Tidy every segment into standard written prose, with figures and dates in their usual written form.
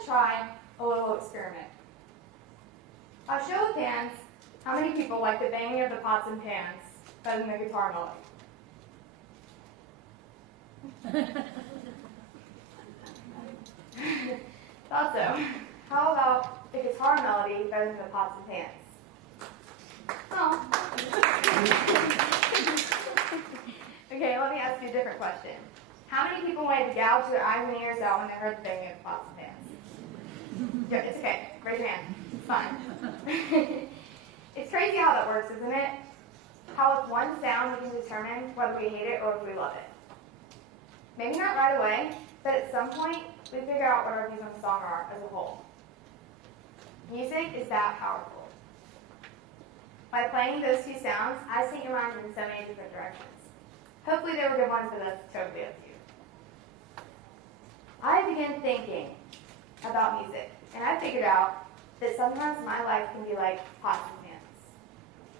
let's try a little experiment. I'll show with hands how many people like the banging of the pots and pans better than the guitar melody. Thought so. How about the guitar melody better than the pots and pans? Oh. Okay, let me ask you a different question. How many people wanted to gouge their eyes and ears out when they heard the banging of the pots and pans? Yeah, it's okay. Raise your hand. It's fine. It's crazy how that works, isn't it? How with one sound we can determine whether we hate it or if we love it. Maybe not right away, but at some point we figure out what our views on the song are as a whole. Music is that powerful. By playing those two sounds, I sent your minds in so many different directions. Hopefully they were good ones, but that's totally up to you. I began thinking about music, and I figured out that sometimes my life can be like pots and pans,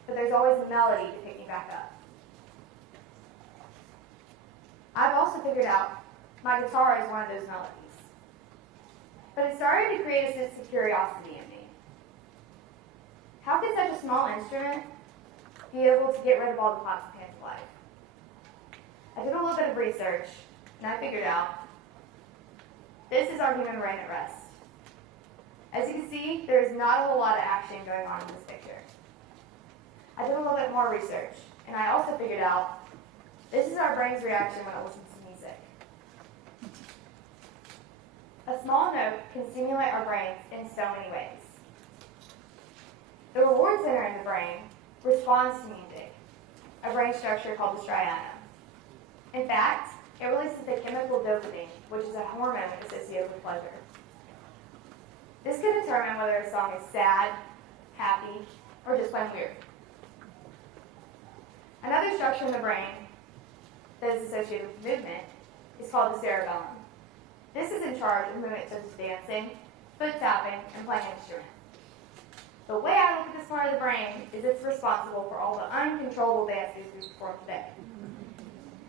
but there's always a melody to pick me back up. I've also figured out my guitar is one of those melodies, but it started to create a sense of curiosity in me. How could such a small instrument be able to get rid of all the pots and pans of life? I did a little bit of research, and I figured out this is our human brain at rest. As you can see, there is not a whole lot of action going on in this picture. I did a little bit more research, and I also figured out this is our brain's reaction when it listens to music. A small note can stimulate our brains in so many ways. The reward center in the brain responds to music, a brain structure called the striatum. In fact, it releases the chemical dopamine, which is a hormone associated with pleasure. This can determine whether a song is sad, happy, or just plain weird. Another structure in the brain that is associated with movement is called the cerebellum. This is in charge of movement such as dancing, foot tapping, and playing an instrument. The way I look at this part of the brain is it's responsible for all the uncontrollable dances we perform today.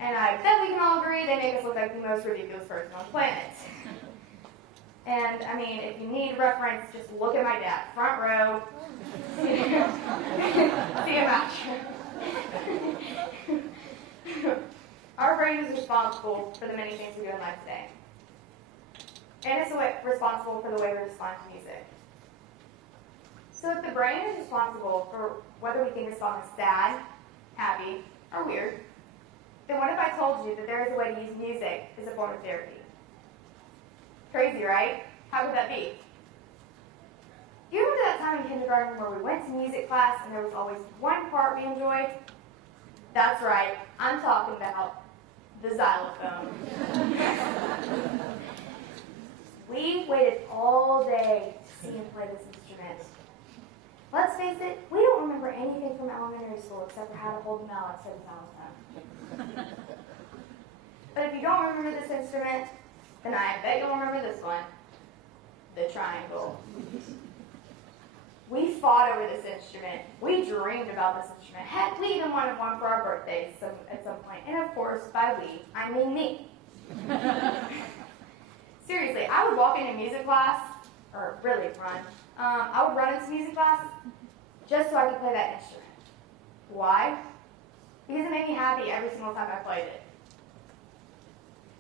And I bet we can all agree they make us look like the most ridiculous person on the planet. And, I mean, if you need reference, just look at my dad. Front row. See a match. Our brain is responsible for the many things we do in life today. And it's responsible for the way we respond to music. So if the brain is responsible for whether we think a song is sad, happy, or weird, then what if I told you that there is a way to use music as a form of therapy? Crazy, right? How could that be? Do you remember that time in kindergarten where we went to music class and there was always one part we enjoyed? That's right, I'm talking about the xylophone. We waited all day to see him play this instrument. Let's face it, we don't remember anything from elementary school except for how to hold the mallet instead of the xylophone. But if you don't remember this instrument, then I bet you'll remember this one, the triangle. We fought over this instrument. We dreamed about this instrument. Heck, we even wanted one for our birthdays at some point. And of course, by we, I mean me. Seriously, I would walk into music class, or really run. I would run into music class just so I could play that instrument. Why? Because it made me happy every single time I played it.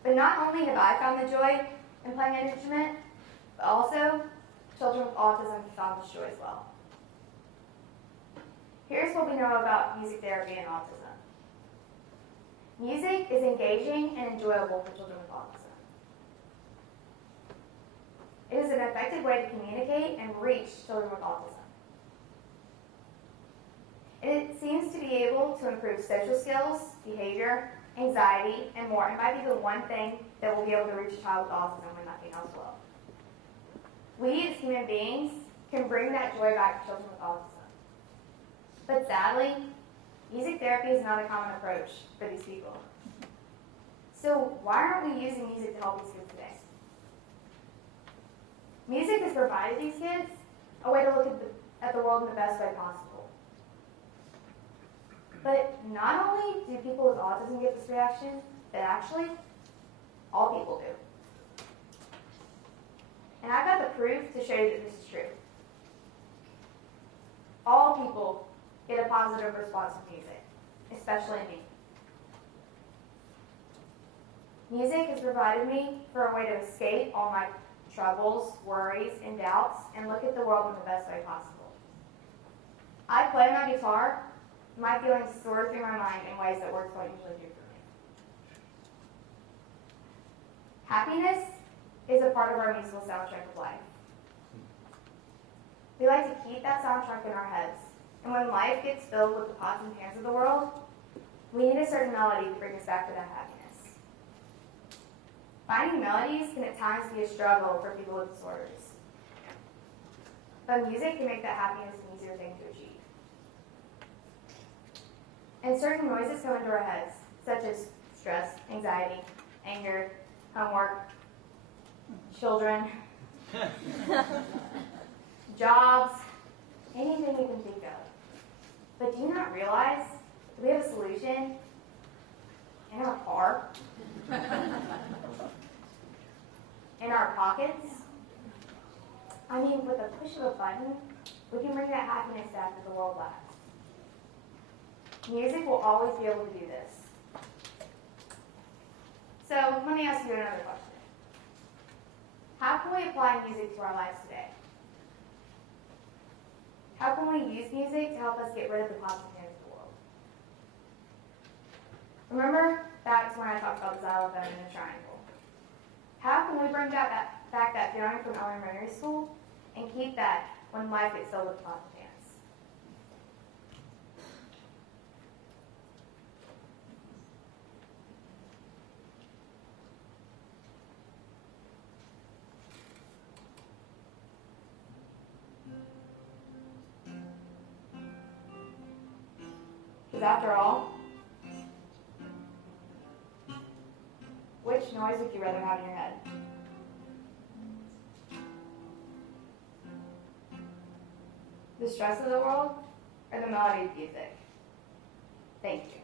But not only have I found the joy in playing an instrument, but also children with autism have found this joy as well. Here's what we know about music therapy and autism. Music is engaging and enjoyable for children with autism. It is an effective way to communicate and reach children with autism. It seems to be able to improve social skills, behavior, anxiety, and more. It might be the one thing that will be able to reach a child with autism when nothing else will. We as human beings can bring that joy back to children with autism. But sadly, music therapy is not a common approach for these people. So why aren't we using music to help these kids today? Music has provided these kids a way to look at the world in the best way possible. But not only do people with autism get this reaction, but actually, all people do. And I've got the proof to show you that this is true. All people get a positive response with music, especially me. Music has provided me for a way to escape all my troubles, worries, and doubts, and look at the world in the best way possible. I play my guitar, my feelings soar through my mind in ways that words don't usually do for me. Happiness is a part of our musical soundtrack of life. We like to keep that soundtrack in our heads, and when life gets filled with the pots and pans of the world, we need a certain melody to bring us back to that happiness. Finding melodies can at times be a struggle for people with disorders, but music can make that happiness an easier thing to achieve. And certain noises come into our heads, such as stress, anxiety, anger, homework, children, jobs, anything you can think of. But do you not realize that we have a solution in our car? In our pockets? I mean, with the push of a button, we can bring that happiness back to the world lacks. Music will always be able to do this. So let me ask you another question. How can we apply music to our lives today? How can we use music to help us get rid of the pots and pans of the world? Remember back to when I talked about the xylophone and the triangle. How can we bring back that feeling from elementary school and keep that when life gets filled with pots and pans? Because after all, which noise would you rather have in your head? The stress of the world or the melody of music? Thank you.